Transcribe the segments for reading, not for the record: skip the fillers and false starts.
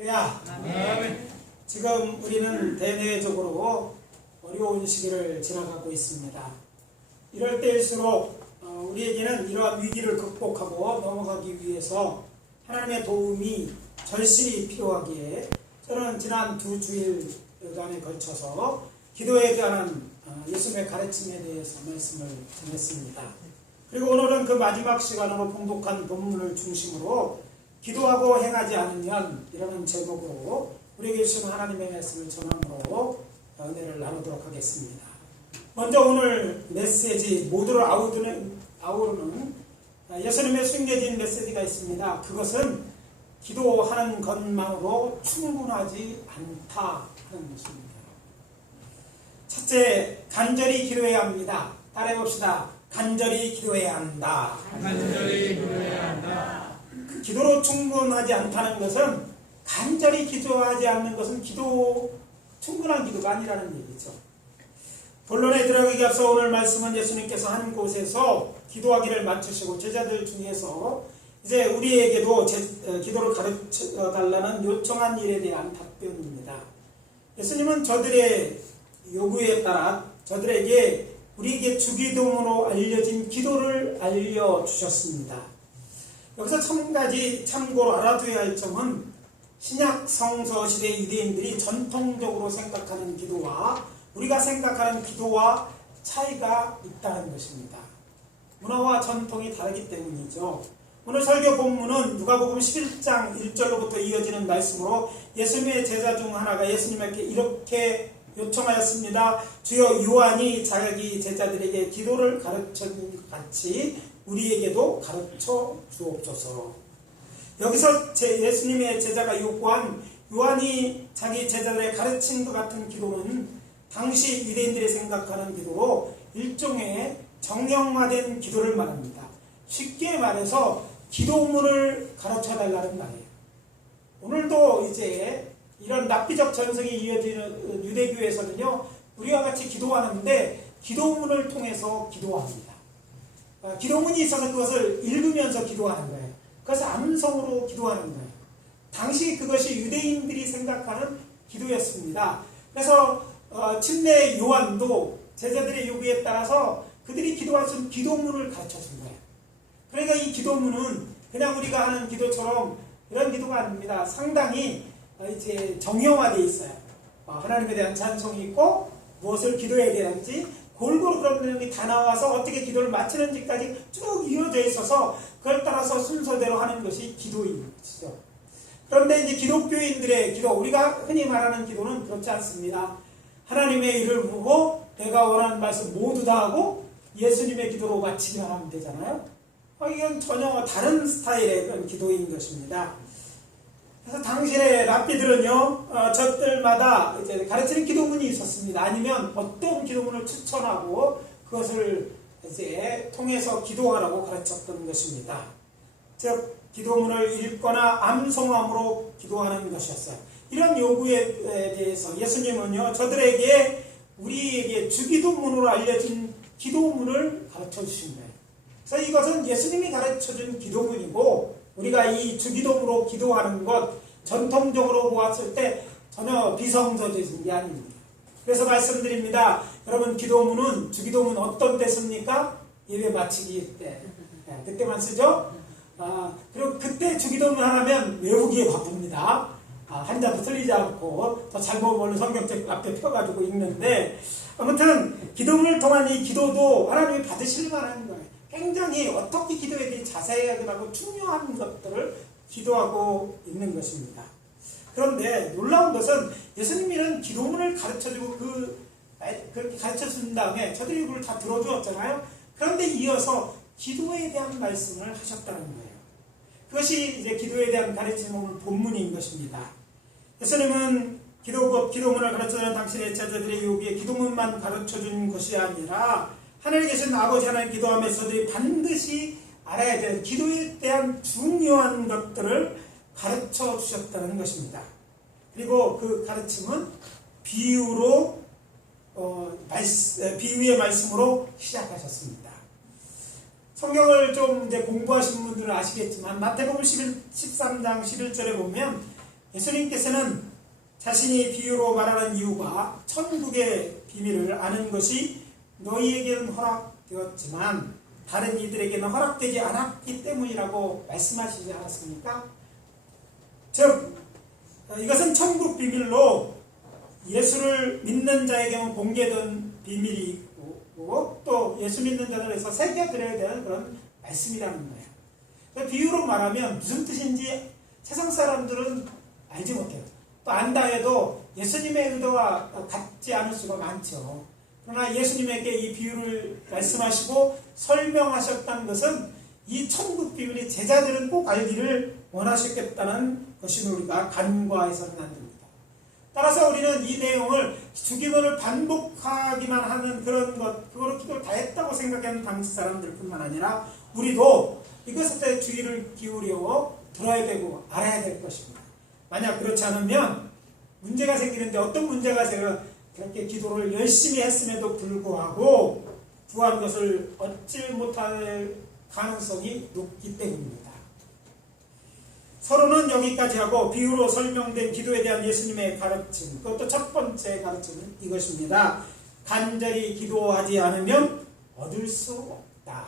할렐루야. 지금 우리는 대내적으로 어려운 시기를 지나가고 있습니다. 이럴 때일수록 우리에게는 이러한 위기를 극복하고 넘어가기 위해서 하나님의 도움이 절실히 필요하기에 저는 지난 2주일간에 걸쳐서 기도에 관한 예수님의 가르침에 대해서 말씀을 전했습니다. 그리고 오늘은 그 마지막 시간으로 봉독한 본문을 중심으로 기도하고 행하지 않으면 이라는 제목으로 우리에게 주신 하나님의 말씀을 전함으로 은혜를 나누도록 하겠습니다. 먼저 오늘 메시지 모두를 아우르는 예수님의 숨겨진 메시지가 있습니다. 그것은 기도하는 것만으로 충분하지 않다 하는 것입니다. 첫째, 간절히 기도해야 합니다. 따라해봅시다. 간절히 기도해야 한다. 간절히 기도해야 한다. 그 기도로 충분하지 않다는 것은, 간절히 기도하지 않는 것은 충분한 기도가 아니라는 얘기죠. 본론에 들어가기 앞서 오늘 말씀은 예수님께서 한 곳에서 기도하기를 마치시고 제자들 중에서 이제 우리에게도 기도를 가르쳐 달라는 요청한 일에 대한 답변입니다. 예수님은 저들의 요구에 따라 저들에게 우리에게 주기도문으로 알려진 기도를 알려주셨습니다. 여기서 한 가지 참고로 알아둬야 할 점은 신약 성서 시대 유대인들이 전통적으로 생각하는 기도와 우리가 생각하는 기도와 차이가 있다는 것입니다. 문화와 전통이 다르기 때문이죠. 오늘 설교 본문은 누가복음 11장 1절로부터 이어지는 말씀으로 예수님의 제자 중 하나가 예수님에게 이렇게 요청하였습니다. 주여, 요한이 자기 제자들에게 기도를 가르쳐준 것 같이 우리에게도 가르쳐 주옵소서. 여기서 예수님의 제자가 요구한 요한이 자기 제자들의 가르친 것 같은 기도는 당시 유대인들이 생각하는 기도로 일종의 정형화된 기도를 말합니다. 쉽게 말해서 기도문을 가르쳐 달라는 말이에요. 오늘도 이제 이런 납비적 전승이 이어지는 유대교에서는요, 우리와 같이 기도하는데 기도문을 통해서 기도합니다. 기도문이 있어서 그것을 읽으면서 기도하는 거예요. 그것을 암송으로 기도하는 거예요. 당시 그것이 유대인들이 생각하는 기도였습니다. 그래서 침례 요한도 제자들의 요구에 따라서 그들이 기도할 수 있는 기도문을 가르쳐준 거예요. 그러니까 이 기도문은 그냥 우리가 하는 기도처럼 이런 기도가 아닙니다. 상당히 이제 정형화되어 있어요. 하나님에 대한 찬송이 있고 무엇을 기도해야 되는지 골고루 그런 내용이 다 나와서 어떻게 기도를 마치는지까지 쭉 이어져 있어서 그걸 따라서 순서대로 하는 것이 기도인 것이죠. 그런데 이제 기독교인들의 기도, 우리가 흔히 말하는 기도는 그렇지 않습니다. 하나님의 일을 부르고 내가 원하는 말씀 모두 다 하고 예수님의 기도로 마치기만 하면 되잖아요. 이건 전혀 다른 스타일의 그런 기도인 것입니다. 그래서 당시의 랍비들은요, 저들마다 이제 가르치는 기도문이 있었습니다. 아니면 어떤 기도문을 추천하고 그것을 이제 통해서 기도하라고 가르쳤던 것입니다. 즉, 기도문을 읽거나 암송함으로 기도하는 것이었어요. 이런 요구에 대해서 예수님은요, 저들에게 우리에게 주기도문으로 알려진 기도문을 가르쳐 주신 거예요. 그래서 이것은 예수님이 가르쳐 준 기도문이고, 우리가 이 주기도문으로 기도하는 것, 전통적으로 보았을 때 전혀 비성서적인 게 아닙니다. 그래서 말씀드립니다. 여러분, 기도문은, 주기도문 어떤 때 씁니까? 예배 마치기 때. 그때만 쓰죠? 그리고 그때 주기도문 하면 외우기에 바쁩니다. 한자도 틀리지 않고 더 잘못 모르는 성경책 앞에 펴가지고 읽는데, 아무튼 기도문을 통한 이 기도도 하나님이 받으실 만한 거예요. 굉장히 어떻게 기도해야 되는지 자세하게 하고 중요한 것들을 기도하고 있는 것입니다. 그런데 놀라운 것은 예수님이 이런 기도문을 가르쳐주고 그렇게 가르쳐준 다음에 저들이 그걸 다 들어주었잖아요. 그런데 이어서 기도에 대한 말씀을 하셨다는 거예요. 그것이 이제 기도에 대한 가르치는 오늘 본문인 것입니다. 예수님은 기도문을 가르쳐주는 당신의 제자들의 요구에 기도문만 가르쳐준 것이 아니라 하늘에 계신 아버지 하나님 기도하면서 저들이 반드시 알아야 될 기도에 대한 중요한 것들을 가르쳐 주셨다는 것입니다. 그리고 그 가르침은 비유의 말씀으로 시작하셨습니다. 성경을 좀 이제 공부하신 분들은 아시겠지만 마태복음 13장 11절에 보면 예수님께서는 자신이 비유로 말하는 이유가 천국의 비밀을 아는 것이 너희에게는 허락되었지만 다른 이들에게는 허락되지 않았기 때문이라고 말씀하시지 않았습니까? 즉 이것은 천국 비밀로 예수를 믿는 자에게만 공개된 비밀이 있고 또 예수 믿는 자들에서 새겨드려야 되는 그런 말씀이라는 거예요. 비유로 말하면 무슨 뜻인지 세상 사람들은 알지 못해요. 또 안다 해도 예수님의 의도와 같지 않을 수가 많죠. 그러나 예수님에게 이 비유를 말씀하시고 설명하셨다는 것은 이 천국 비밀이 제자들은 꼭 알기를 원하셨겠다는 것임을 우리가 간과해서는 안 됩니다. 따라서 우리는 이 내용을 주기도를 반복하기만 하는 그런 것, 그거로 기도를 다 했다고 생각하는 당시 사람들뿐만 아니라 우리도 이것에 주의를 기울여 들어야 되고 알아야 될 것입니다. 만약 그렇지 않으면 문제가 생기는데 어떤 문제가 생겨 그렇게 기도를 열심히 했음에도 불구하고 구한 것을 얻지 못할 가능성이 높기 때문입니다. 서로는 여기까지 하고 비유로 설명된 기도에 대한 예수님의 가르침, 그것도 첫 번째 가르침은 이것입니다. 간절히 기도하지 않으면 얻을 수 없다.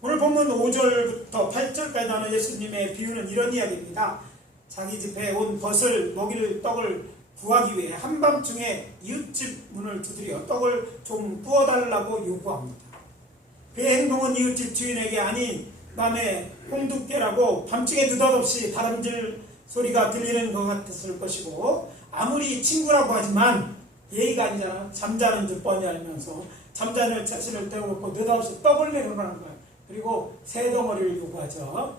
오늘 본문 5절부터 8절까지 나오는 예수님의 비유는 이런 이야기입니다. 자기 집에 온 벗을 먹일 떡을 구하기 위해 한밤중에 이웃집 문을 두드려 떡을 좀 구워달라고 요구합니다. 그의 행동은 이웃집 주인에게 아니 남의 홍두깨라고 밤중에 느닷없이 다람질 소리가 들리는 것 같았을 것이고 아무리 친구라고 하지만 예의가 아니잖아. 잠자는 줄 뻔히 알면서 잠자는 자신을 떼어놓고 느닷없이 떡을 내려놓는 거예요. 그리고 새 덩어리를 요구하죠.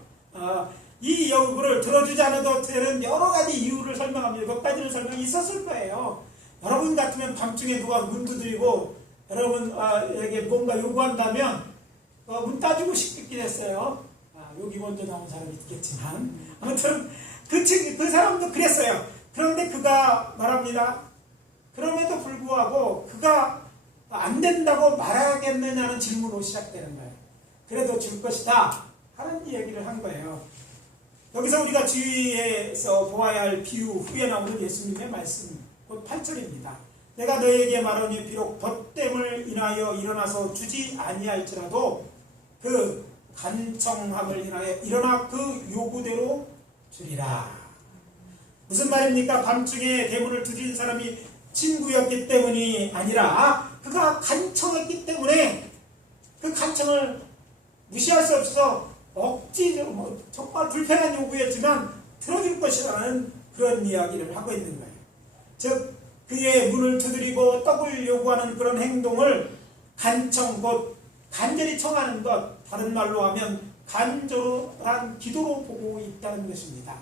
이 요구를 들어주지 않아도 되는 여러 가지 이유를 설명합니다. 몇 가지를 설명이 있었을 거예요. 여러분 같으면 밤중에 누가 문 두드리고 여러분에게 뭔가 요구한다면 문 따주고 싶겠긴 했어요. 여기 먼저 나온 사람이 있겠지만 아무튼 그 사람도 그랬어요. 그런데 그가 말합니다. 그럼에도 불구하고 그가 안 된다고 말하겠느냐는 질문으로 시작되는 거예요. 그래도 줄 것이다 하는 얘기를 한 거예요. 여기서 우리가 주의해서 보아야 할 비유 후에 나오는 예수님의 말씀 곧 8절입니다. 내가 너에게 말하니 비록 덧됨을 인하여 일어나서 주지 아니할지라도 그 간청함을 인하여 일어나 그 요구대로 주리라. 무슨 말입니까? 밤중에 대문을 두드린 사람이 친구였기 때문이 아니라 그가 간청했기 때문에 그 간청을 무시할 수 없어서 억지로 정말 불편한 요구였지만 들어줄 것이라는 그런 이야기를 하고 있는 거예요. 즉 그의 문을 두드리고 떡을 요구하는 그런 행동을 간청, 곧 간절히 청하는 것, 다른 말로 하면 간절한 기도로 보고 있다는 것입니다.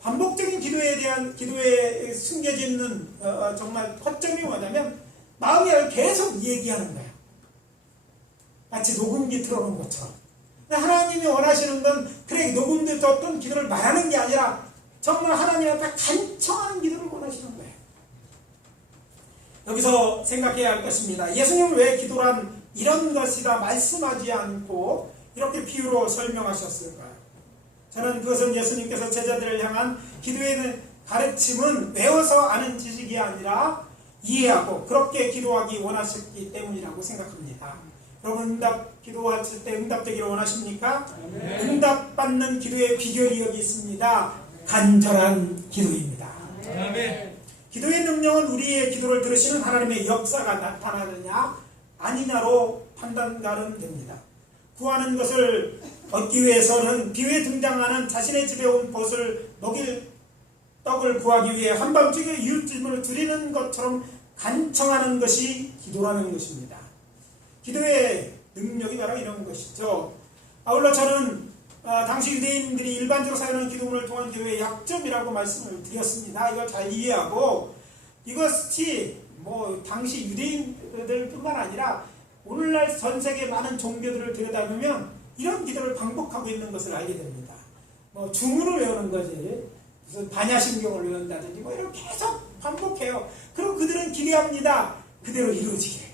반복적인 기도에 숨겨져 있는 정말 허점이 뭐냐면 마음이 계속 얘기하는 거예요. 마치 녹음기 틀어놓은 것처럼. 하나님이 원하시는 건 그래 녹음기 듣던 기도를 말하는 게 아니라 정말 하나님 앞에 간청하는 기도를 원하시는 거예요. 여기서 생각해야 할 것입니다. 예수님은 왜 기도란 이런 것이다 말씀하지 않고 이렇게 비유로 설명하셨을까요? 저는 그것은 예수님께서 제자들을 향한 기도의 가르침은 외워서 아는 지식이 아니라 이해하고 그렇게 기도하기 원하셨기 때문이라고 생각합니다. 여러분 기도하실 때 응답되기를 원하십니까? 네. 응답받는 기도의 비결이 여기 있습니다. 간절한 기도입니다. 네. 기도의 능력은 우리의 기도를 들으시는 하나님의 역사가 나타나느냐 아니냐로 판단가는 됩니다. 구하는 것을 얻기 위해서는 비유에 등장하는 자신의 집에 온 벗을 먹일 떡을 구하기 위해 한밤중에 이웃집을 두드리는 것처럼 간청하는 것이 기도라는 것입니다. 기도의 능력이 바로 이런 것이죠. 아울러 저는 당시 유대인들이 일반적으로 사용하는 기도문을 통한 기도의 약점이라고 말씀을 드렸습니다. 이걸 잘 이해하고 이것이 당시 유대인들뿐만 아니라 오늘날 전 세계 많은 종교들을 들여다보면 이런 기도를 반복하고 있는 것을 알게 됩니다. 주문을 외우는 거지, 무슨 반야심경을 외운다든지 이렇게 계속 반복해요. 그럼 그들은 기대합니다. 그대로 이루어지게.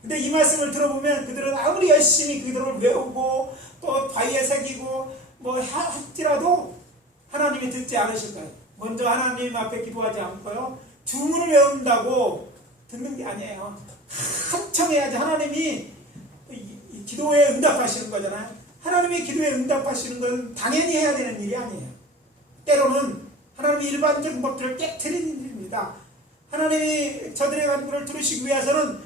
근데 이 말씀을 들어보면 그들은 아무리 열심히 그대로 외우고 또 바위에 새기고 할지라도 하나님이 듣지 않으실까요? 먼저 하나님 앞에 기도하지 않고요. 주문을 외운다고 듣는 게 아니에요. 한청 해야지 하나님이 이 기도에 응답하시는 거잖아요. 하나님이 기도에 응답하시는 건 당연히 해야 되는 일이 아니에요. 때로는 하나님의 일반적인 법들을 깨트리는 일입니다. 하나님이 저들의 간구를 들으시기 위해서는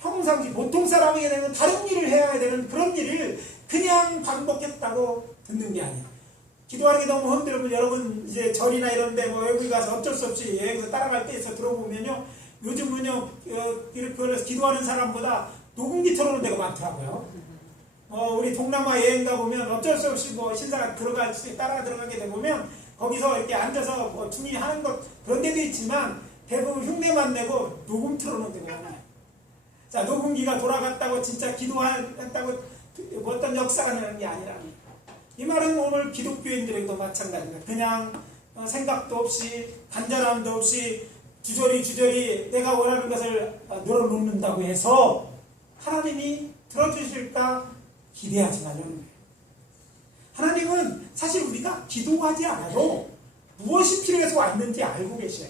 평상시 보통 사람에게 되면 다른 일을 해야 되는 그런 일을 그냥 반복했다고 듣는 게 아니에요. 기도하는 게 너무 힘들면 여러분 이제 절이나 이런데 뭐 외국에 가서 어쩔 수 없이 여행에서 따라갈 때에서 들어보면요, 요즘은요 그래서 기도하는 사람보다 녹음기 틀어놓은 데가 많더라고요. 우리 동남아 여행 가보면 어쩔 수 없이 뭐 신사가 따라 들어가게 되보면 거기서 이렇게 앉아서 뭐 중의하는 것 그런 데도 있지만 대부분 흉내만 내고 녹음 틀어놓은 데가 많아요. 자, 녹음기가 돌아갔다고 진짜 기도했다고 어떤 역사가 나는 게 아니라, 이 말은 오늘 기독교인들에게도 마찬가지입니다. 그냥 생각도 없이 간절함도 없이 주저리 내가 원하는 것을 늘어놓는다고 해서 하나님이 들어주실까 기대하지 말라는 거예요. 하나님은 사실 우리가 기도하지 않아도 무엇이 필요해서 왔는지 알고 계셔요.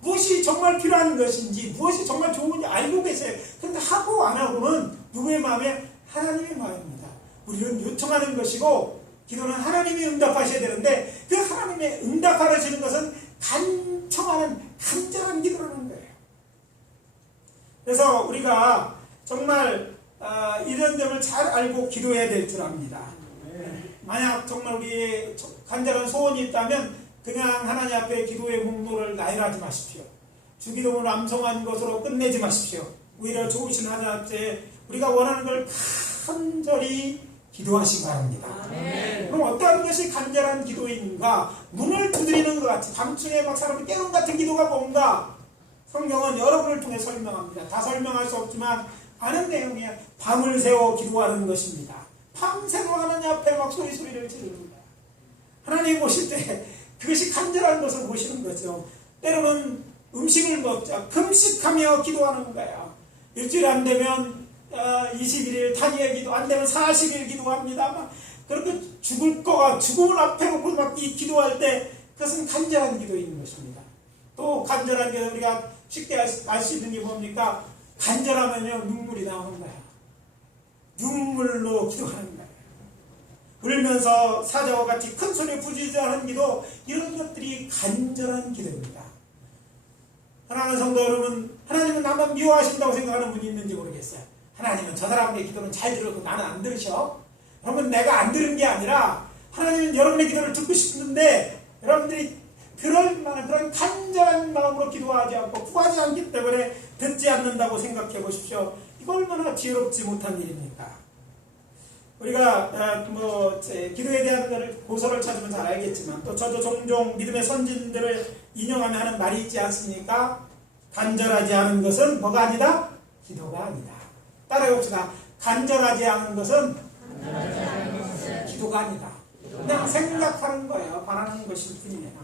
무엇이 정말 필요한 것인지, 무엇이 정말 좋은지 알고 계세요. 그런데 하고 안 하고는 누구의 마음에? 하나님의 마음입니다. 우리는 요청하는 것이고 기도는 하나님이 응답하셔야 되는데, 그 하나님의 응답하시는 것은 간청하는 간절한 기도라는 거예요. 그래서 우리가 정말 이런 점을 잘 알고 기도해야 될 줄 압니다. 만약 정말 우리의 간절한 소원이 있다면 그냥 하나님 앞에 기도의 목록을 나열하지 마십시오. 주기도문을 암송한 것으로 끝내지 마십시오. 오히려 좋으신 하나님 앞에 우리가 원하는 걸 간절히 기도하시기 바랍니다. 그럼 어떠한 것이 간절한 기도인가? 문을 두드리는 것 같이 밤중에 막 사람을 깨우는 같은 기도가 뭔가? 성경은 여러분을 통해 설명합니다. 다 설명할 수 없지만 아는 내용이에요. 밤을 새워 기도하는 것입니다. 밤새도 하나님 앞에 막 소리를 지르는 거예요. 하나님 보실 때 그것이 간절한 것을 보시는 거죠. 때로는 음식을 먹자 금식하며 기도하는 거예요. 일주일 안 되면 21일 단위의 기도, 안 되면 40일 기도합니다. 막 그렇게 죽음을 앞에 놓고 막 기도할 때 그것은 간절한 기도인 것입니다. 또 간절한 기도, 우리가 쉽게 알 수 있는 게 뭡니까? 간절하면요 눈물이 나오는 거예요. 눈물로 기도하는 거예요. 울면서 사자와 같이 큰 소리에 부르짖어하는 기도, 이런 것들이 간절한 기도입니다. 사랑하는 성도 여러분, 하나님은 나만 미워하신다고 생각하는 분이 있는지 모르겠어요. 하나님은 저 사람의 기도는 잘 들었고 나는 안 들으셔. 그러면 내가 안 들은 게 아니라 하나님은 여러분의 기도를 듣고 싶은데 여러분들이 그럴 만한 그런 간절한 마음으로 기도하지 않고 구하지 않기 때문에 듣지 않는다고 생각해 보십시오. 이거 얼마나 지혜롭지 못한 일입니까? 우리가 기도에 대한 고서를 찾으면 잘 알겠지만, 또 저도 종종 믿음의 선진들을 인용하며 하는 말이 있지 않습니까? 간절하지 않은 것은 뭐가 아니다? 기도가 아니다. 따라해 봅시다. 간절하지 않은 것은 기도가 아니다. 그냥 생각하는 거예요. 바라는 것일 뿐이에요.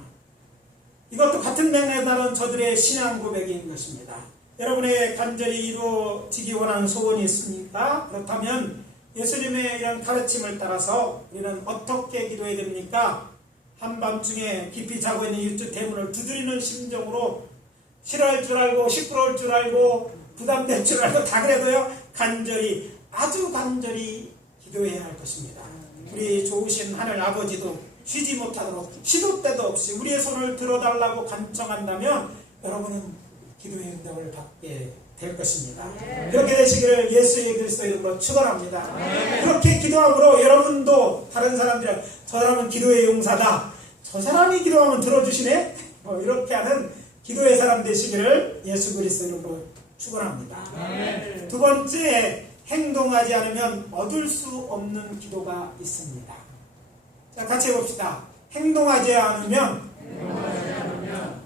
이것도 같은 맥락에 따른 저들의 신앙 고백인 것입니다. 여러분의 간절히 이루어지기 원하는 소원이 있습니까? 그렇다면 예수님의 이런 가르침을 따라서 우리는 어떻게 기도해야 됩니까? 한밤중에 깊이 자고 있는 일주 대문을 두드리는 심정으로, 싫어할 줄 알고 시끄러울 줄 알고 부담될 줄 알고 다 그래도요 간절히, 아주 간절히 기도해야 할 것입니다. 우리 좋으신 하늘 아버지도 쉬지 못하도록 시도 때도 없이 우리의 손을 들어달라고 간청한다면 여러분은 기도의 응답을 받게 될 것입니다. 그렇게 되시기를 예수의 그리스도 이름으로 축원합니다. 그렇게 기도함으로 여러분도 다른 사람들은 저 사람은 기도의 용사다, 저 사람이 기도하면 들어주시네, 이렇게 하는 기도의 사람 되시기를 예수 그리스도 이름으로 축원합니다. 두 번째, 행동하지 않으면 얻을 수 없는 기도가 있습니다. 자, 같이 해봅시다. 행동하지 않으면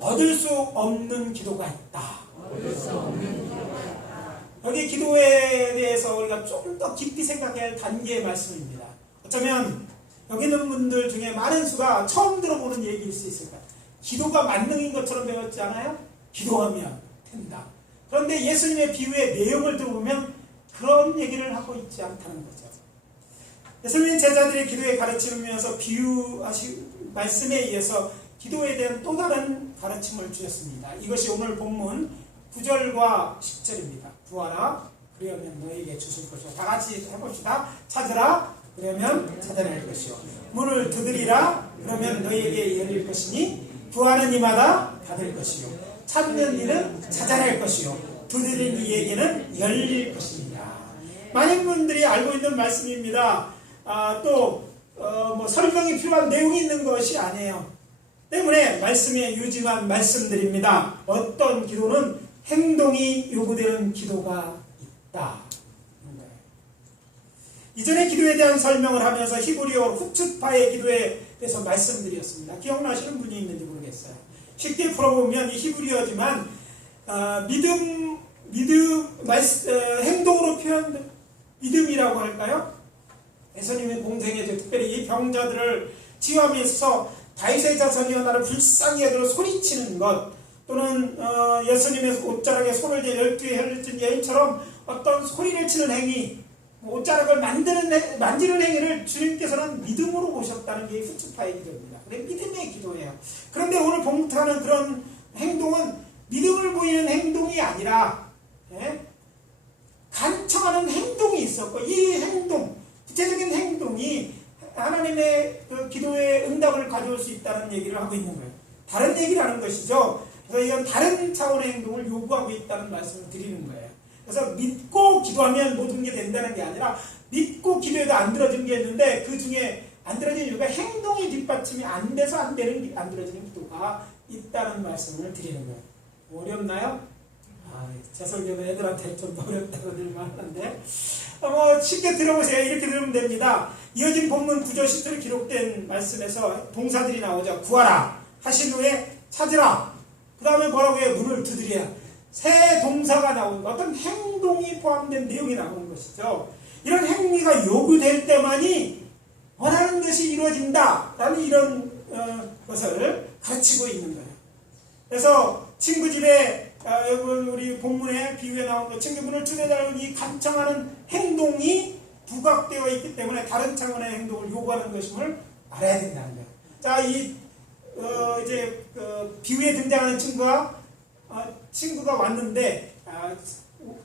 얻을 수 없는 기도가 있다. 여기 기도에 대해서 우리가 좀 더 깊이 생각해야 할 단계의 말씀입니다. 어쩌면 여기 있는 분들 중에 많은 수가 처음 들어보는 얘기일 수 있을 거예요. 기도가 만능인 것처럼 배웠지 않아요? 기도하면 된다. 그런데 예수님의 비유의 내용을 들어보면 그런 얘기를 하고 있지 않다는 거죠. 예수님 제자들의 기도에 가르치면서 비유하시는 말씀에 의해서 기도에 대한 또 다른 가르침을 주셨습니다. 이것이 오늘 본문 9절과 10절입니다. 구하라 그러면 너에게 주실 것이요. 다 같이 해봅시다. 찾으라 그러면 찾아낼 것이요. 문을 두드리라 그러면 너에게 열릴 것이니 구하는 이마다 받을 것이요. 찾는 이는 찾아낼 것이요. 두드린 이에게는 열릴 것입니다. 많은 분들이 알고 있는 말씀입니다. 뭐 설명이 필요한 내용이 있는 것이 아니에요. 때문에 말씀에 유지만 말씀드립니다. 어떤 기도는 행동이 요구되는 기도가 있다. 이전에 기도에 대한 설명을 하면서 히브리어 후츠파의 기도에 대해서 말씀드렸습니다. 기억나시는 분이 있는지 모르겠어요. 쉽게 풀어보면 이 히브리어지만 행동으로 표현 믿음이라고 할까요? 예수님의 공생에 특별히 이 병자들을 치유하면서 다윗의 자손이여 나를 불쌍히 여겨 소리치는 것, 또는 예수님의 옷자락에 손을 대 12에 혈류증 여인처럼 어떤 소리를 치는 행위, 옷자락을 만지는 행위를 주님께서는 믿음으로 보셨다는 게 후츠파의 기도입니다. 그게 믿음의 기도예요. 그런데 오늘 봉투하는 그런 행동은 믿음을 보이는 행동이 아니라 간청하는 행동이 있었고, 이 행동, 구체적인 행동이 하나님의 그 기도의 응답을 가져올 수 있다는 얘기를 하고 있는 거예요. 다른 얘기라는 것이죠. 그래서 이건 다른 차원의 행동을 요구하고 있다는 말씀을 드리는 거예요. 그래서 믿고 기도하면 모든 게 된다는 게 아니라 믿고 기도해도 안 들어진 게 있는데 그 중에 안 들어진 이유가 행동이 뒷받침이 안 돼서 안 들어지는 기도가 있다는 말씀을 드리는 거예요. 어렵나요? 제 설교는 애들한테 좀 어렵다고 늘 말하는데 쉽게 들어보세요. 이렇게 들으면 됩니다. 이어진 본문 9절 10절에 기록된 말씀에서 동사들이 나오죠. 구하라 하신 후에 찾으라, 그 다음에 뭐라고 해요? 문을 두드려야. 새 동사가 나오는 거, 어떤 행동이 포함된 내용이 나오는 것이죠. 이런 행위가 요구될 때만이 원하는 것이 이루어진다라는 이런 것을 가르치고 있는 거예요. 그래서 친구 집에 우리 본문에 비유에 나온 친구 문을 두드려달라는 이 간청하는 행동이 부각되어 있기 때문에 다른 차원의 행동을 요구하는 것임을 알아야 된다는 거예요. 자, 이제 비유에 등장하는 친구가 왔는데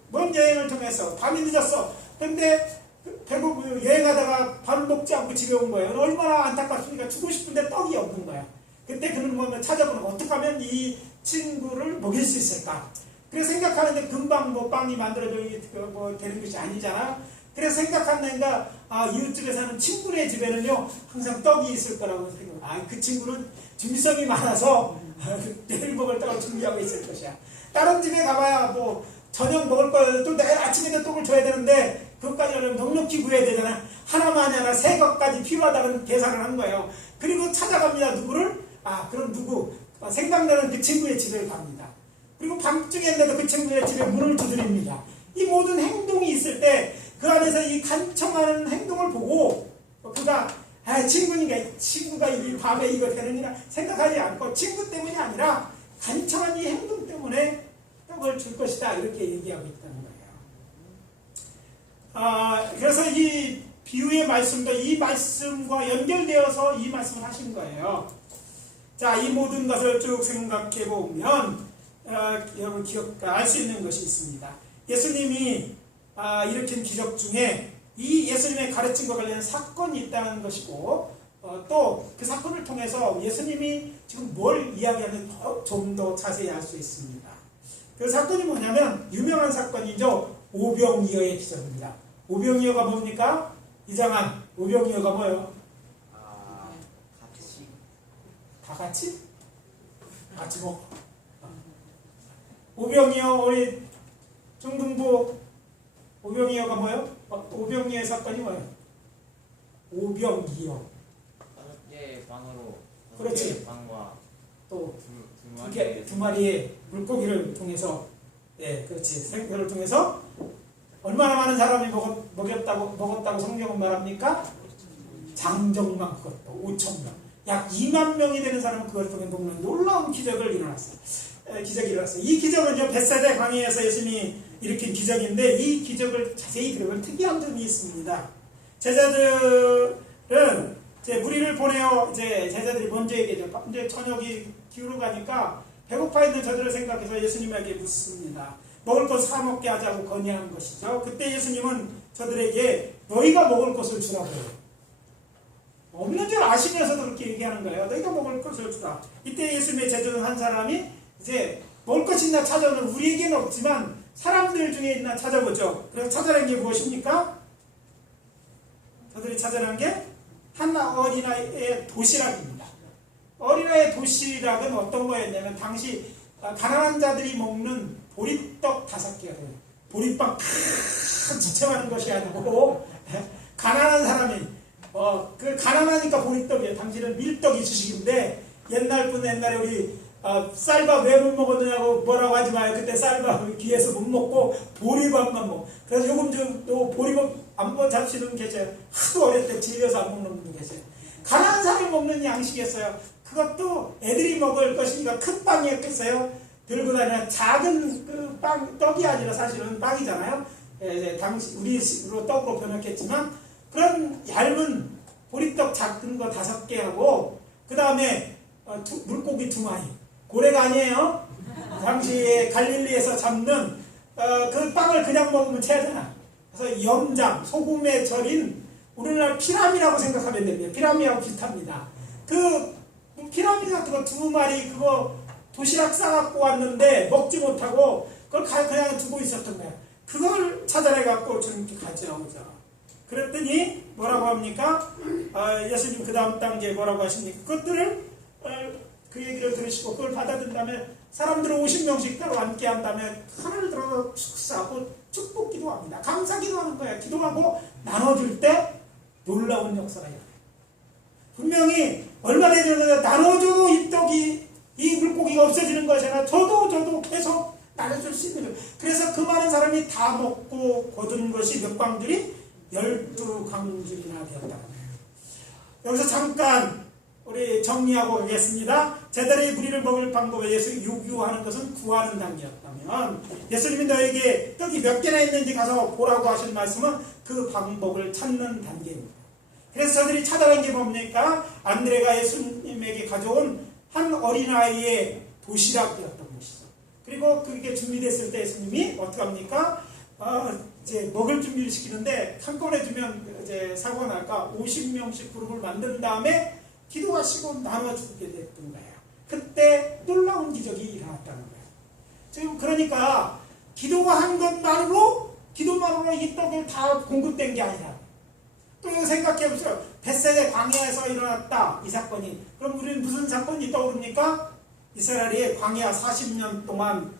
먼 여행을 통해서 밤이 늦었어. 근데 결국 여행하다가 밥 먹지 않고 집에 온 거예요. 얼마나 안타깝습니까? 주고 싶은데 떡이 없는 거야. 그때 그는 뭐면 찾아보는 어떻게 하면 이 친구를 먹일 수 있을까? 그래서 생각하는데 금방 빵이 만들어져 되는 것이 아니잖아. 그래서 생각한다니까 이웃집에 사는 친구네 집에는요 항상 떡이 있을 거라고 생각. 그 친구는 준비성이 많아서 내일 먹을 떡을 준비하고 있을 것이야. 다른 집에 가봐야 저녁 먹을 거야. 또 내일 아침에도 떡을 줘야 되는데 그것까지 하려면 넉넉히 구해야 되잖아. 하나만이 아니라 세 것까지 필요하다는 계산을 한 거예요. 그리고 찾아갑니다. 누구를? 그럼 누구? 생각나는 그 친구의 집에 갑니다. 그리고 밤중에라도 그 친구의 집에 문을 두드립니다. 이 모든 행동이 있을 때 그 안에서 이 간청하는 행동을 보고 그가 친구가 이 밤에 이거 되느니라 생각하지 않고 친구 때문이 아니라 간청한 이 행동 때문에 떡을 줄 것이다 이렇게 얘기하고 있다는 거예요. 그래서 이 비유의 말씀도 이 말씀과 연결되어서 이 말씀을 하신 거예요. 자, 이 모든 것을 쭉 생각해 보면 여러분 알 수 있는 것이 있습니다. 예수님이 일으킨 기적 중에 이 예수님의 가르침과 관련된 사건이 있다는 것이고 또 그 사건을 통해서 예수님이 지금 뭘 이야기하는지 좀 더 자세히 알 수 있습니다. 그 사건이 뭐냐면 유명한 사건이죠. 오병이어의 기적입니다. 오병이어가 뭡니까? 이장한 오병이어가 뭐예요? 다 같이? 같이 먹어. 오병이어 우리 중등부 오병이어가 뭐예요? 오병이어의 사건이 뭐예요? 오병이어. 5개 방으로. 그렇지. 방과 또 두 마리의 물고기를 통해서, 그렇지. 생태를 통해서 얼마나 많은 사람이 먹었다고 성경은 말합니까? 장정만 그것도 5,000명. 약 2만 명이 되는 사람은 그걸 통해 먹는 놀라운 기적이 일어났어요. 이 기적은요, 벳세다 광야에서 예수님이 일으킨 기적인데 이 기적을 자세히 들으면 특이한 점이 있습니다. 제자들은 이제 무리를 보내어 이제 제자들이 먼저 얘기하죠. 이제 저녁이 기울어 가니까 배고파 있는 저들을 생각해서 예수님에게 묻습니다. 먹을 것 사 먹게 하자고 건의한 것이죠. 그때 예수님은 저들에게 너희가 먹을 것을 주라고요. 없는 줄 아시면서도 그렇게 얘기하는 거예요. 너희가 먹을 것을 주라. 이때 예수님의 제자 중 한 사람이 이제 먹을 것이 있나 찾아오는 우리에게는 없지만 사람들 중에 있나 찾아보죠. 그래서 찾아낸 게 무엇입니까? 저들이 찾아낸 게 한 어린아이의 도시락입니다. 어린아이의 도시락은 어떤 거였냐면 당시 가난한 자들이 먹는 보리떡 5개예요. 보리빵 큰 지체하는 것이 아니고 가난한 사람이 그 가난하니까 보리떡이에요. 당시는 밀떡이 주식인데 옛날에 우리 쌀밥 왜 못 먹었느냐고 뭐라고 하지 마요. 그때 쌀밥 귀에서 못 먹고 보리밥만 먹고. 그래서 요즘 좀 또 보리밥 안 잡수는 분 계세요. 하도 어릴 때 질려서 안 먹는 분 계세요. 가난한 사람이 먹는 양식이었어요. 그것도 애들이 먹을 것이니까 큰 빵이었겠어요. 들고 다니는 작은 그 빵, 떡이 아니라 사실은 빵이잖아요. 이제 당시 우리식으로 떡으로 변했겠지만 그런 얇은 보리떡 작은 거 5개 하고 그 다음에 물고기 2마리. 고래가 아니에요. 당시에 갈릴리에서 잡는 그 빵을 그냥 먹으면 체하잖아. 그래서 염장, 소금에 절인 우리나라 피라미라고 생각하면 됩니다. 피라미하고 비슷합니다. 그 피라미 같은 거 2마리 그거 도시락 싸갖고 왔는데 먹지 못하고 그걸 그냥 두고 있었던 거야. 그걸 찾아내갖고 주님께 가져오죠. 그랬더니 뭐라고 합니까? 예수님 그 다음 단계에 뭐라고 하십니까? 그것들을 그 얘기를 들으시고 그걸 받아든 다음에 사람들을 50명씩 따로 앉게 한 다음에 하늘을 들어 축사하고 축복 기도합니다. 감사 기도하는 거야. 기도하고 나눠줄 때 놀라운 역사가 일어나요. 분명히 얼마 되는 나눠줘도 이 떡이 이 물고기가 없어지는 거잖아. 저도 계속 나눠줄 수 있는 거예요. 그래서 그 많은 사람이 다 먹고 거둔 것이 몇 광줄이 12광줄이나 되었다는 거예요. 여기서 잠깐 우리 정리하고 가겠습니다. 제자들의 무리를 먹을 방법을 예수 요구하는 것은 구하는 단계였다면 예수님이 너에게 떡이 몇 개나 있는지 가서 보라고 하신 말씀은 그 방법을 찾는 단계입니다. 그래서 저들이 찾아간 게 뭡니까? 안드레가 예수님에게 가져온 한 어린아이의 도시락이었던 것이죠. 그리고 그게 준비됐을 때 예수님이 어떻게 합니까? 이제 먹을 준비를 시키는데 한꺼번에 주면 이제 사고가 날까 50명씩 그룹을 만든 다음에 기도하시고 나눠주게 됐던 거예요. 그때 놀라운 기적이 일어났다는 거예요. 지금 그러니까 기도가 한 것만으로 기도만으로 이 떡을 다 공급된 게 아니라 또 생각해보세요. 벳세다 광야에서 일어났다 이 사건이. 그럼 우리는 무슨 사건이 떠오릅니까? 이스라엘이 광야 40년 동안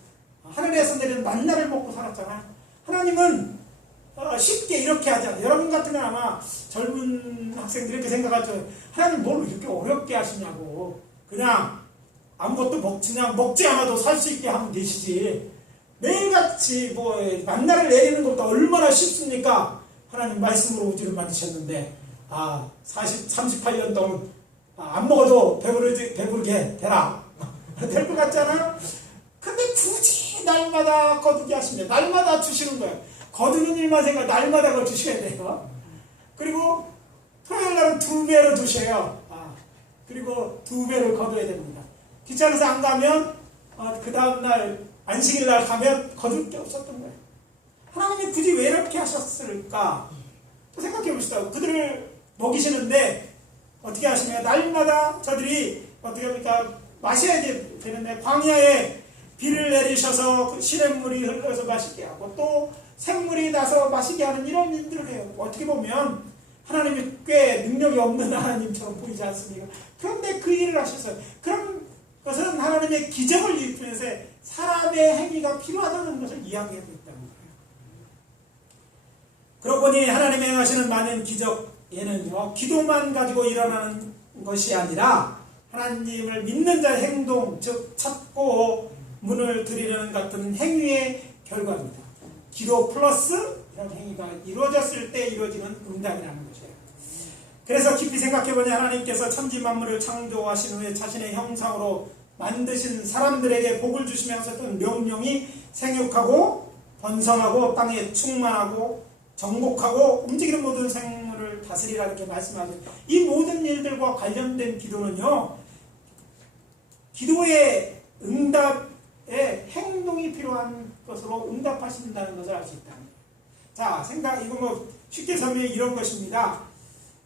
하늘에서 내리는 만나를 먹고 살았잖아요. 하나님은 쉽게 이렇게 하지 않아요. 여러분 같으면 아마 젊은 학생들이 이렇게 생각하죠. 하나님 뭘 이렇게 어렵게 하시냐고. 그냥 아무것도 그냥 먹지 않아도 살 수 있게 하면 되시지. 매일같이 뭐 만나를 내리는 것도 얼마나 쉽습니까? 하나님 말씀으로 우주를 만드셨는데 38년 동안 안 먹어도 배부르게 되라. 될 것 같잖아? 근데 굳이 날마다 거두게 하시면 날마다 주시는 거예요. 거두는 일만 생각 날마다 그걸 주셔야 돼요. 그리고 토요일 날은 2배로 주셔요. 그리고 2배를 거둬야 됩니다. 귀찮아서 안 가면 그 다음날 안식일 날 가면 거둘 게 없었던 거예요. 하나님이 굳이 왜 이렇게 하셨을까? 또 생각해 봅시다. 그들을 먹이시는데 어떻게 하시냐? 날마다 저들이 어떻게 합니까? 마셔야 되는데 광야에 비를 내리셔서 그 시냇물이 흘러서 마시게 하고 또 샘물이 나서 마시게 하는 이런 일들을 해요. 어떻게 보면 하나님이 꽤 능력이 없는 하나님처럼 보이지 않습니까? 그런데 그 일을 하셨어요. 그런 것은 하나님의 기적을 일으키면서 사람의 행위가 필요하다는 것을 이야기하고 있다는 거예요. 그러고 보니 하나님이 행하시는 많은 기적에는요, 기도만 가지고 일어나는 것이 아니라 하나님을 믿는 자의 행동, 즉 찾고 문을 드리려는 같은 행위의 결과입니다. 기도 플러스 이런 행위가 이루어졌을 때 이루어지는 응답이라는 것이에요. 그래서 깊이 생각해보니 하나님께서 천지 만물을 창조하신 후에 자신의 형상으로 만드신 사람들에게 복을 주시면서 했던 명령이 생육하고 번성하고 땅에 충만하고 정복하고 움직이는 모든 생물을 만유를 다스리라 이렇게 말씀하죠. 이 모든 일들과 관련된 기도는요, 기도의 응답에 행동이 필요한 것으로 응답하신다는 것을 알 수 있다. 자, 이거 뭐 쉽게 설명해 이런 것입니다.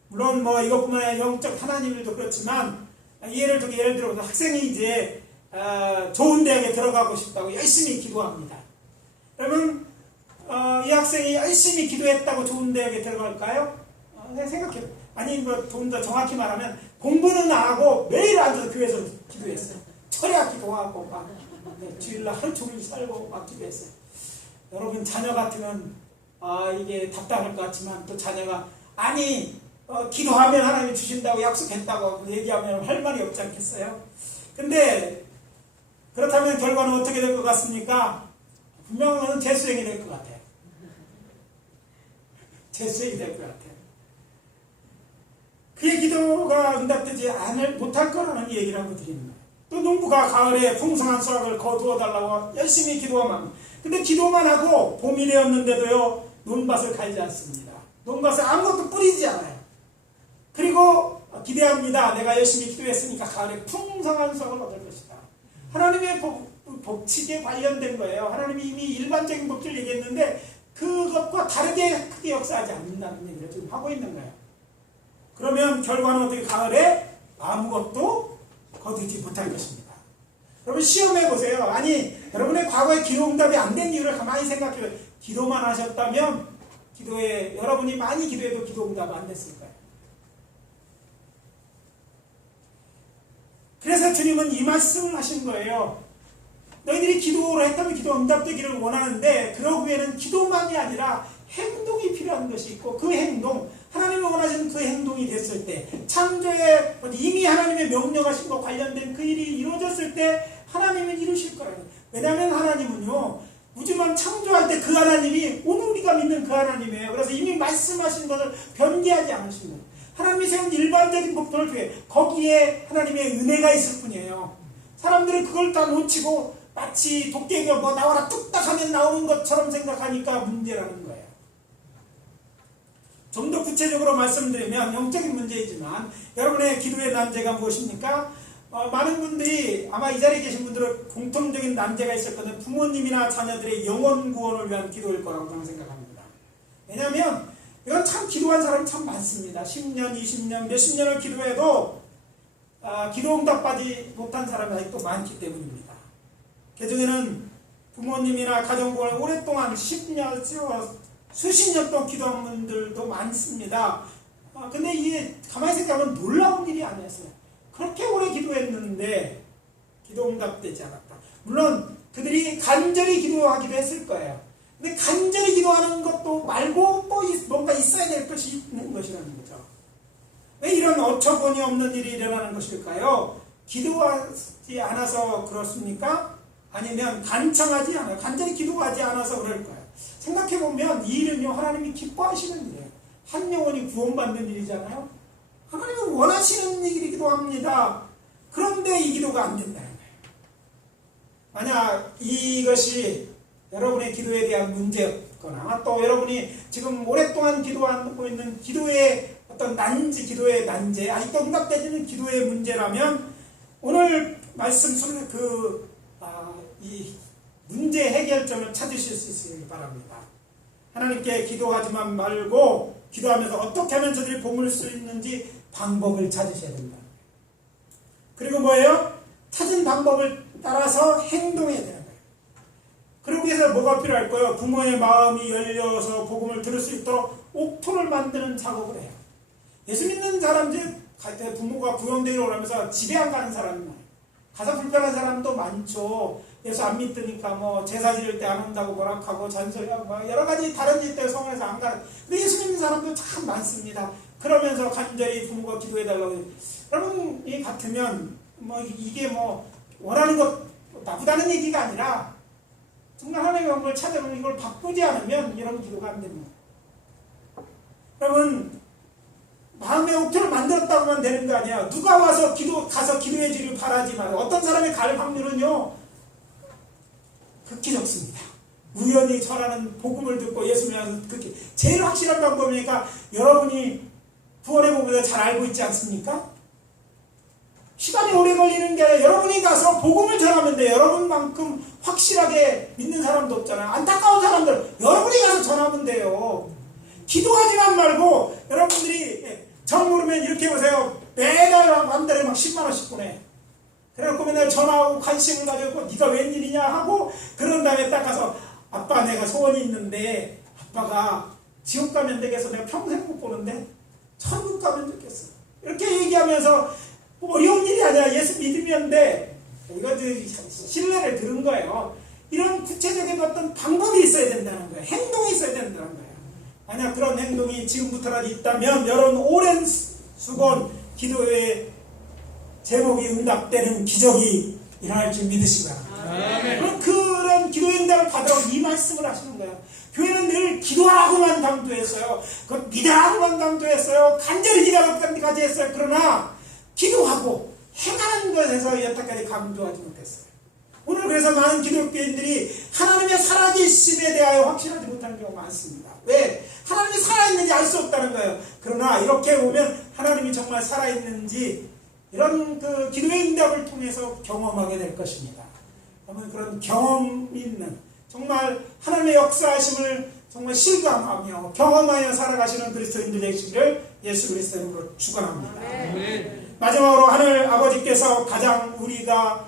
물론 뭐 이것뿐만 아니라 영적 하나님일도 그렇지만, 예를 들어서 학생이 이제 좋은 대학에 들어가고 싶다고 열심히 기도합니다. 여러분, 이 학생이 열심히 기도했다고 좋은 대학에 들어갈까요? 생각해. 아니, 뭐 좀 더 정확히 말하면 공부는 안 하고 매일 앉아서 교회에서 기도했어요. 철야 기도하고 막 주일날 하루 종일 살고 막 기도했어요. 여러분, 자녀 같으면 이게 답답할 것 같지만 또 자녀가 기도하면 하나님이 주신다고 약속했다고 얘기하면 할 말이 없지 않겠어요? 근데 그렇다면 결과는 어떻게 될 것 같습니까? 분명히 재수행이 될 것 같아요. 재수행이 될 것 같아요. 그의 기도가 응답되지 못할 거라는 얘기를 하고 드리는 거예요. 또 농부가 가을에 풍성한 수확을 거두어 달라고 열심히 기도하면, 근데 기도만 하고 봄이 되었는데도요, 논밭을 갈지 않습니다. 논밭에 아무것도 뿌리지 않아요. 그리고 기대합니다. 내가 열심히 기도했으니까 가을에 풍성한 수확을 얻을 것이다. 하나님의 법칙에 관련된 거예요. 하나님이 이미 일반적인 법칙을 얘기했는데 그것과 다르게 크게 역사하지 않는다는 얘기를 지금 하고 있는 거예요. 그러면 결과는 어떻게? 가을에 아무것도 거두지 못할 것입니다. 여러분, 시험해 보세요. 여러분의 과거에 기도 응답이 안 된 이유를 가만히 생각해요. 기도만 하셨다면 여러분이 많이 기도해도 기도 응답 안 됐을 거예요. 그래서 주님은 이 말씀을 하신 거예요. 너희들이 기도를 했다면 기도 응답되기를 원하는데, 그러기 위해는 기도만이 아니라 행동이 필요한 것이 있고, 그 행동, 하나님이 원하시는 그 행동이 됐을 때, 창조에 이미 하나님의 명령하신 것과 관련된 그 일이 이루어졌을 때 하나님은 이루실 거예요. 왜냐하면 하나님은요, 우주만 창조할 때 그 하나님이 오늘 우리가 믿는 그 하나님이에요. 그래서 이미 말씀하신 것을 변개하지 않으신 거예요. 하나님이 세운 일반적인 법도를 위해 거기에 하나님의 은혜가 있을 뿐이에요. 사람들은 그걸 다 놓치고 마치 도깨비가 뭐 나와라 뚝딱 하면 나오는 것처럼 생각하니까 문제라는 거예요. 좀 더 구체적으로 말씀드리면 영적인 문제이지만, 여러분의 기도의 난제가 무엇입니까? 많은 분들이, 아마 이 자리에 계신 분들은 공통적인 난제가 있을 건데, 부모님이나 자녀들의 영혼 구원을 위한 기도일 거라고 저는 생각합니다. 왜냐하면 이건 참 기도한 사람이 참 많습니다. 10년, 20년, 몇십 년을 기도해도 기도 응답받지 못한 사람이 아직도 많기 때문입니다. 그중에는 부모님이나 가정구원을 오랫동안 10년, 수십 년 동안 기도한 분들도 많습니다. 근데 이게 가만히 생각하면 놀라운 일이 아니었어요. 그렇게 오래 기도했는데 기도 응답되지 않았다. 물론 그들이 간절히 기도하기도 했을 거예요. 근데 간절히 기도하는 것도 말고 또 뭔가 있어야 될 것이 있는 것이라는 거죠. 왜 이런 어처구니 없는 일이 일어나는 것일까요? 기도하지 않아서 그렇습니까? 아니면 간절히 기도하지 않아서 그럴 거예요. 생각해보면 이 일은요, 하나님이 기뻐하시는 일이에요. 한 영혼이 구원받는 일이잖아요. 하나님은 원하시는 일이기도 합니다. 그런데 이 기도가 안 된다는 거예요. 만약 이것이 여러분의 기도에 대한 문제였거나, 또 여러분이 지금 오랫동안 기도하고 있는 기도의 어떤 기도의 난제, 아직도 응답되지는 기도의 문제라면, 오늘 말씀 속에 이 문제 해결점을 찾으실 수 있으길 바랍니다. 하나님께 기도하지만 말고, 기도하면서 어떻게 하면 저들이 복을 수 있는지 방법을 찾으셔야 된다. 그리고 뭐예요? 찾은 방법을 따라서 행동해야 되는 거예요. 그러기 위해서 뭐가 필요할까요? 부모의 마음이 열려서 복음을 들을 수 있도록 옥토를 만드는 작업을 해요. 예수 믿는 사람들, 부모가 구원되기로 하면서 집에 안 가는 사람이 많아요. 가서 불편한 사람도 많죠. 예수 안 믿으니까 뭐 제사 지를 때 안 온다고 뭐락하고 잔소리하고 뭐 여러 가지 다른 일 때문에 성원에서 안 가는. 근데 예수 믿는 사람도 참 많습니다. 그러면서 간절히 부모가 기도해달라고 해요. 여러분이 같으면 뭐 이게 뭐 원하는 것 나쁘다는 얘기가 아니라, 정말 하나님의 영광을 찾아보면 이걸 바꾸지 않으면 이런 기도가 안 됩니다. 여러분, 마음의 옥토를 만들었다고만 되는 거 아니야. 누가 와서 가서 기도해 주기를 바라지 말아요. 어떤 사람이 갈 확률은요, 극히 적습니다. 우연히 전하는 복음을 듣고 예수님을 그렇게 제일 확실한 방법이니까 여러분이 구원의 복음을 잘 알고 있지 않습니까? 시간이 오래 걸리는 게 아니라 여러분이 가서 복음을 전하면 돼요. 여러분만큼 확실하게 믿는 사람도 없잖아요. 안타까운 사람들 여러분이 가서 전하면 돼요. 기도하지만 말고 여러분들이 정 모르면 이렇게 보세요. 매달 한 달에 막 10만 원씩 보내. 그래갖고 맨날 전화하고 관심을 가지고 네가 웬일이냐 하고 그런 다음에 딱 가서 아빠 내가 소원이 있는데 아빠가 지옥 가면 되겠어. 내가 평생 못 보는데 천국 가면 좋겠어. 이렇게 얘기하면서 어려운 일이 아니라 예수 믿으면 돼. 이거 신뢰를 들은 거예요. 이런 구체적인 어떤 방법이 있어야 된다는 거예요. 행동이 있어야 된다는 거예요. 만약 그런 행동이 지금부터라도 있다면 여러분 오랜 수건 기도의 제목이 응답되는 기적이 일어날 줄 믿으시기 바랍니다. 그런 기도의 응답을 받으라고 이 말씀을 하시는 거예요. 교회는 늘 기도하라고만 강조했어요. 믿으라고만 강조했어요. 간절히 기도하라고까지 했어요. 그러나 기도하고 행하는 것에서 여태까지 강조하지 못했어요. 오늘 그래서 많은 기독교인들이 하나님의 살아계심에 대하여 확신하지 못하는 경우가 많습니다. 왜? 하나님이 살아있는지 알 수 없다는 거예요. 그러나 이렇게 보면 하나님이 정말 살아있는지 이런 그 기도의 응답을 통해서 경험하게 될 것입니다. 그러면 그런 경험 있는 정말 하나님의 역사하심을 정말 실감하며 경험하여 살아가시는 그리스도인들 되시기를 예수 그리스도 이름으로 축원합니다. 마지막으로 하늘 아버지께서 가장 우리가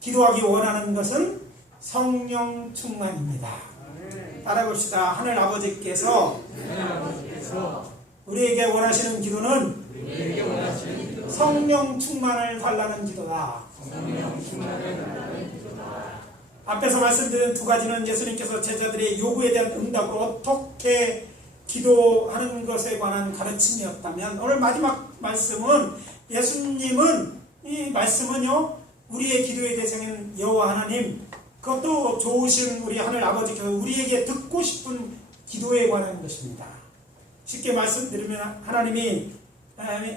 기도하기 원하는 것은 성령 충만입니다. 따라봅시다. 하늘 아버지께서 우리에게 원하시는 기도는 성령 충만을 달라는 기도다. 앞에서 말씀드린 두 가지는 예수님께서 제자들의 요구에 대한 응답으로 어떻게 기도하는 것에 관한 가르침이었다면, 오늘 마지막 말씀은 예수님은 이 말씀은요 우리의 기도의 대상인 여호와 하나님, 그것도 좋으신 우리 하늘 아버지께서 우리에게 듣고 싶은 기도에 관한 것입니다. 쉽게 말씀드리면 하나님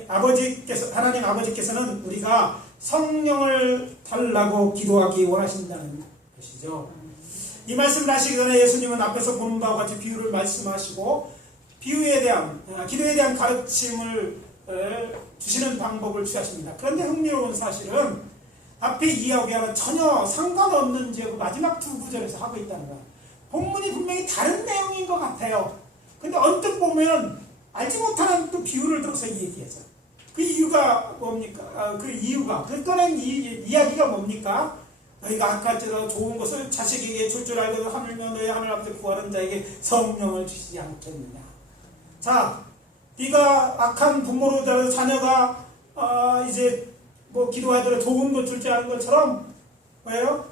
아버지께서는 우리가 성령을 달라고 기도하기 원하신다는 것이죠. 이 말씀을 하시기 전에 예수님은 앞에서 보는 바와 같이 비유를 말씀하시고 기도에 대한 가르침을 주시는 방법을 취하십니다. 그런데 흥미로운 사실은 앞에 이야기와는 전혀 상관없는 지역을 마지막 두 구절에서 하고 있다는 거예요. 본문이 분명히 다른 내용인 것 같아요. 근데 언뜻 보면 알지 못하는 또 비유를 들어서 얘기해서 그 이유가 뭡니까? 그 꺼낸 이야기가 뭡니까? 너희가 아까 좋은 것을 자식에게 줄 줄 알고 하물며 너희 하늘 앞에 구하는 자에게 성령을 주시지 않겠느냐. 자, 네가 악한 부모로 자녀가 이제 기도하더라도 좋은 것 줄 줄 아는 것처럼 뭐예요?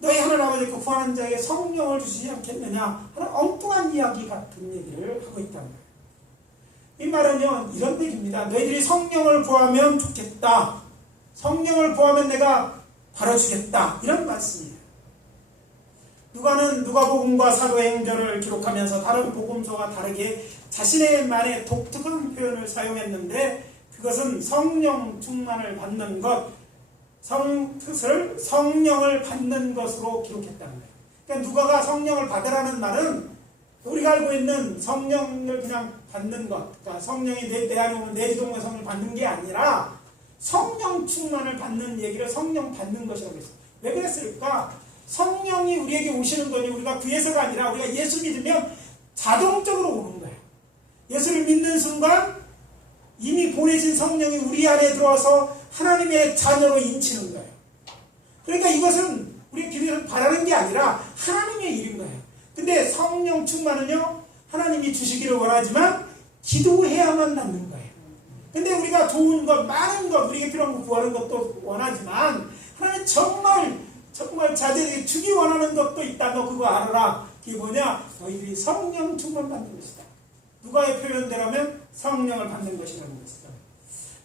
너희 하늘 아버지께 구하는 자에게 성령을 주시지 않겠느냐 하는 엉뚱한 이야기 같은 얘기를 하고 있다는 거예요. 이 말은요 이런 얘기입니다. 너희들이 성령을 구하면 좋겠다. 성령을 구하면 내가 바로 주겠다. 이런 말씀이에요. 누가는 누가복음과 사도행전을 기록하면서 다른 복음서와 다르게 자신의 말에 독특한 표현을 사용했는데 그것은 성령 충만을 받는 것, 뜻을 성령을 받는 것으로 기록했다는 거예요. 그러니까 누가가 성령을 받으라는 말은 우리가 알고 있는 성령을 그냥 받는 것, 그러니까 성령이 내 안에 오면 내주동의 성령을 받는 게 아니라 성령 충만을 받는 얘기를 성령 받는 것이라고 했어요. 왜 그랬을까? 성령이 우리에게 오시는 거니 우리가 구해서가 아니라 우리가 예수 믿으면 자동적으로 오는 거예요. 예수를 믿는 순간 이미 보내진 성령이 우리 안에 들어와서 하나님의 자녀로 인치는 거예요. 그러니까 이것은 우리 기도에서 바라는 게 아니라 하나님의 일인 거예요. 근데 성령 충만은요 하나님이 주시기를 원하지만 기도해야만 받는 거예요. 근데 우리가 좋은 것, 많은 것, 우리에게 필요한 것 구하는 것도 원하지만 하나님 정말 자녀들이 주기 원하는 것도 있다. 너 그거 알아라. 그게 뭐냐? 너희들이 성령 충만 받는 것이다. 누가의 표현대로면 성령을 받는 것이라는 것이다.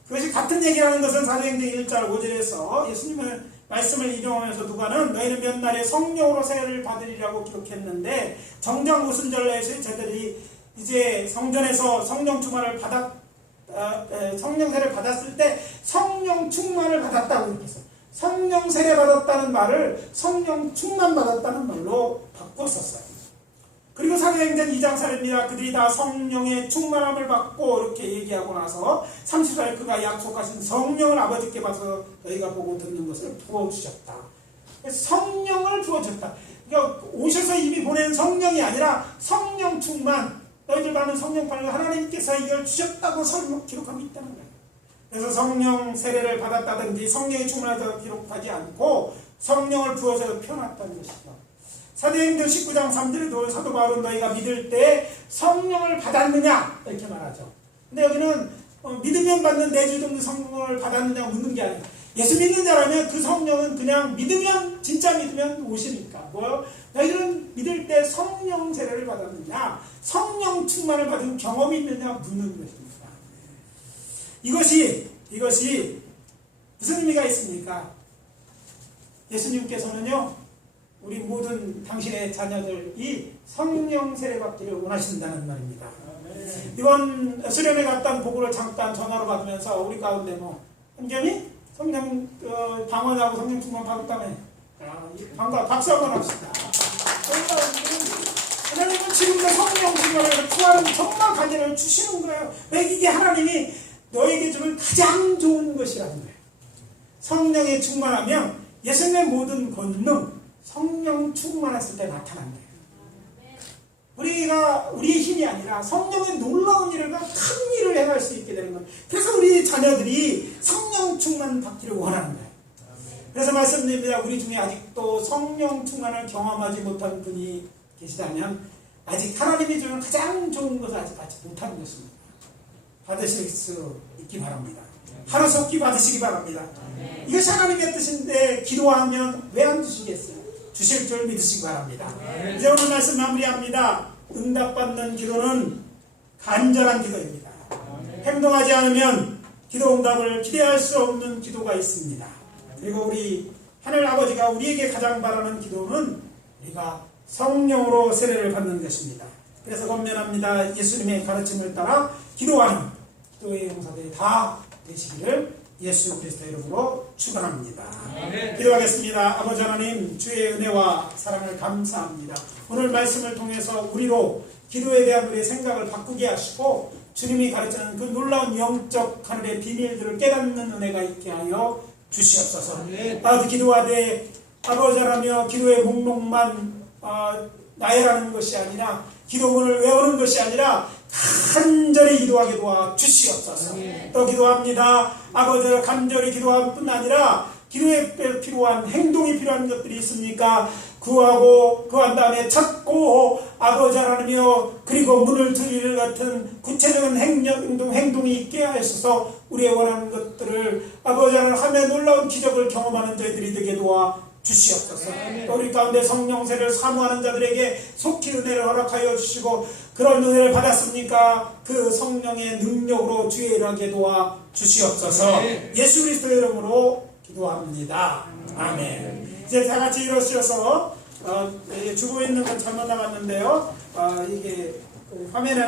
그것이 같은 얘기라는 것은 사도행전 1절 5절에서 예수님의 말씀을 인용하면서 누가는 너희는 몇 날에 성령으로 세례를 받으리라고 기록했는데 정작 무슨 절에서 저들이 이제 성전에서 성령 충만을 성령 세례를 받았을 때 성령 충만을 받았다고 이렇게 했어요. 성령 세례 받았다는 말을 성령 충만 받았다는 말로 바꿨었어요. 그리고 사도행전 2장 4절입니다. 그들이 다 성령의 충만함을 받고 이렇게 얘기하고 나서 30절 그가 약속하신 성령을 아버지께 받아서 너희가 보고 듣는 것을 부어주셨다. 성령을 부어줬다. 그러니까 오셔서 이미 보낸 성령이 아니라 성령 충만, 너희들 받는 성령판을 하나님께서 이걸 주셨다고 기록하고 있다는 거예요. 그래서 성령 세례를 받았다든지 성령이 충만하다고 기록하지 않고 성령을 부어서 표현했다는 것이죠. 사도행전 19장 3절에도 사도 바울은 너희가 믿을 때 성령을 받았느냐 이렇게 말하죠. 근데 여기는 믿으면 받는 내주동 성령을 받았느냐 묻는 게 아니라 예수 믿는 자라면 그 성령은 그냥 믿으면 진짜 믿으면 오시니까 뭐요? 너희들은 믿을 때 성령 세례를 받았느냐 성령 충만을 받은 경험이 있느냐 묻는 것입니다. 이것이 무슨 의미가 있습니까? 예수님께서는요 우리 모든 당신의 자녀들이 성령 세례 받기를 원하신다는 말입니다. 이번 수련회 갔다 온 보고를 잠깐 전화로 받으면서 우리 가운데 한겸이 성령 방언하고 성령 충만 받았다며 반가 박수 한번 합시다. 하나님은 지금도 성령 충만을 구하는 정말 간절을 주시는 거예요. 왜 이게 하나님이 너에게 주는 가장 좋은 것이라는 거예요. 성령에 충만하면 예수님의 모든 권능 성령 충만했을 때 나타난다. 우리의 힘이 아니라 성령의 놀라운 일과 큰 일을 행할 수 있게 되는 거예요. 그래서 우리 자녀들이 성령 충만 받기를 원하는 거예요. 그래서 말씀드립니다. 우리 중에 아직도 성령 충만을 경험하지 못한 분이 계시다면 아직 하나님이 주는 가장 좋은 것을 아직 받지 못하는 것입니다. 받으실 수 있기 바랍니다. 하루속히 받으시기 바랍니다. 이것이 하나님의 뜻인데 기도하면 왜 안 주시겠어요? 주실 줄 믿으시기 바랍니다. 이제 오늘 말씀 마무리합니다. 응답받는 기도는 간절한 기도입니다. 행동하지 않으면 기도 응답을 기대할 수 없는 기도가 있습니다. 그리고 우리 하늘 아버지가 우리에게 가장 바라는 기도는 우리가 성령으로 세례를 받는 것입니다. 그래서 권면합니다. 예수님의 가르침을 따라 기도하는 기도의 용사들이 다 되시기를 예수 그리스도의 이름으로 축원합니다. 기도하겠습니다. 아버지 하나님 주의 은혜와 사랑을 감사합니다. 오늘 말씀을 통해서 우리로 기도에 대한 우리의 생각을 바꾸게 하시고 주님이 가르치는 그 놀라운 영적 하늘의 비밀들을 깨닫는 은혜가 있게 하여 주시옵소서. 아버지 기도하되 아버지 하나며 기도의 목록만 나열하는 것이 아니라 기도문을 외우는 것이 아니라 간절히 기도하게 도와 주시옵소서. 또 기도합니다. 아버지 간절히 기도할 뿐 아니라 기도에 필요한 행동이 필요한 것들이 있습니까? 구한 다음에 찾고 아버지 하나님이여 그리고 문을 두드리는 같은 구체적인 행동이 있게 하셔서 우리의 원하는 것들을 아버지 하나님 하며 놀라운 기적을 경험하는 저희들이 되게 도와 주시옵소서. 우리 가운데 성령세를 사모하는 자들에게 속히 은혜를 허락하여 주시고 그런 은혜를 받았습니까? 그 성령의 능력으로 주의 일하게 도와 주시옵소서. 예수 그리스도의 이름으로 기도합니다. 아멘. 이제 다 같이 일어서셔서 주고 있는 건 잘못 나갔는데요. 이게 화면에